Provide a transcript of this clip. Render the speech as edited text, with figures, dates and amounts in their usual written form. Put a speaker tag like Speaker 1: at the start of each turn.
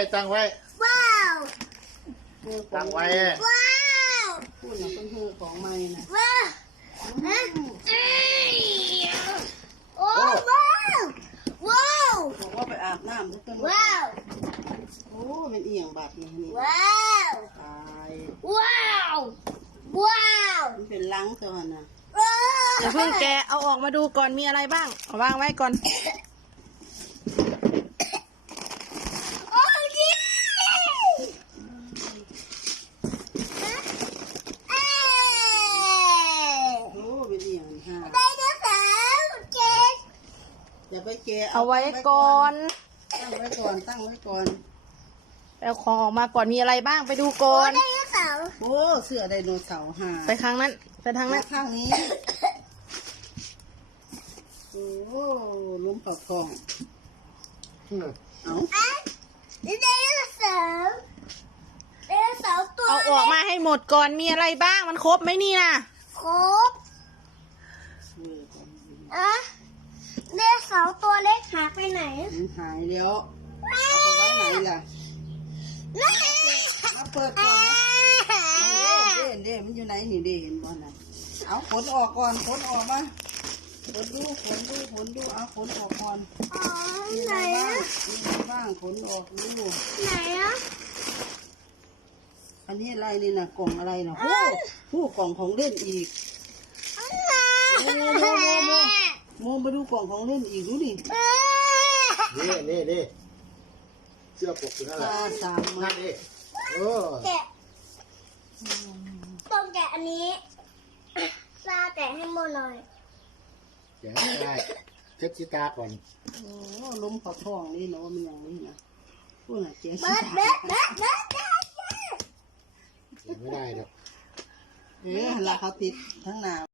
Speaker 1: ตั้งไว้
Speaker 2: ว้าว
Speaker 1: ตั้งไว้
Speaker 2: ว้าว
Speaker 3: พูดหน่อยเพิ่งของใหม่นะ
Speaker 2: ว้าวฮะโอ้ว้าวว้าว
Speaker 3: บอกว่าไปอาบน้ำทุกต้น
Speaker 2: ว้าว
Speaker 3: โอ้เป็นเอียงบาดนี่นี่
Speaker 2: ว้าว
Speaker 3: ตาย
Speaker 2: ว้าวว้าว
Speaker 3: มันเป็นลังเท่านั้นนะ
Speaker 2: ว้าว
Speaker 4: เดี๋ยวเพิ่งแกะเอาออกมาดูก่อนมีอะไรบ้างเอาวางไว้ก่อน
Speaker 2: โอ้ยเอ้ย
Speaker 3: โอ้เป็นเอียงฮะ
Speaker 2: ไดโนเสาร์เจ๊
Speaker 3: อย่าไปแกะ
Speaker 4: เอาไว้ก่อน
Speaker 3: ตั้งไว้ก่อนตั้งไว้ก่อน
Speaker 4: เอาของออกมาก่อนมีอะไรบ้างไปดูก่อน
Speaker 2: ไดโนเสาร์
Speaker 3: โอ้เสื้อไดโนเสาร์หา
Speaker 4: ไปทางนั้นไปทางนั้น
Speaker 3: ข้างนี้โอ้ลุ้มเผาทองเอา
Speaker 2: ไดโนเสาร์ไดโนเสาร์ตัว
Speaker 4: เอาออกมาให้หมดก่อนมีอะไรบ้างมันครบไหมนี่นะ
Speaker 2: ครบอะไดโนเสาร์ตัวเล็กหายไปไหน
Speaker 3: มันหายแล้วเอาไปไว้ไหนล่ะ
Speaker 2: นี่
Speaker 3: เอาเปิดก่อนนะเด้มันอยู่ไหนนี่เด้เห็นบ่น่ะเอาขนออกก่อนขนออกมาขนดูเอาขนออกก่อน
Speaker 2: อ๋อไหนอะ
Speaker 3: มีอะไรบ้างขนออกดู
Speaker 2: ไหนอะ
Speaker 3: อันนี้อะไรนี่นะกล่องอะไรนะผู้กล่องของเล่นอีกโมมาดูกล่องของเล่นอีกดูดิ
Speaker 1: นี่เสื้อปกอยู่นั่นแหละ
Speaker 3: ตาสามมา
Speaker 1: นั่นดิ
Speaker 2: แกะต้องแกะอันนี้ซาแกะให้โมหน่อย
Speaker 1: แกะไม่ได้เช็ดที่ตาก่อน
Speaker 3: โอ้ล้มขอท้องนี่เนาะมันอย่างนี้นะพูดน่ะเจ๊
Speaker 2: เบิดเบิดเบิดเบิดเบิด
Speaker 1: แกะไม่ได้หรอก
Speaker 3: ละเขาติดทั้งหนา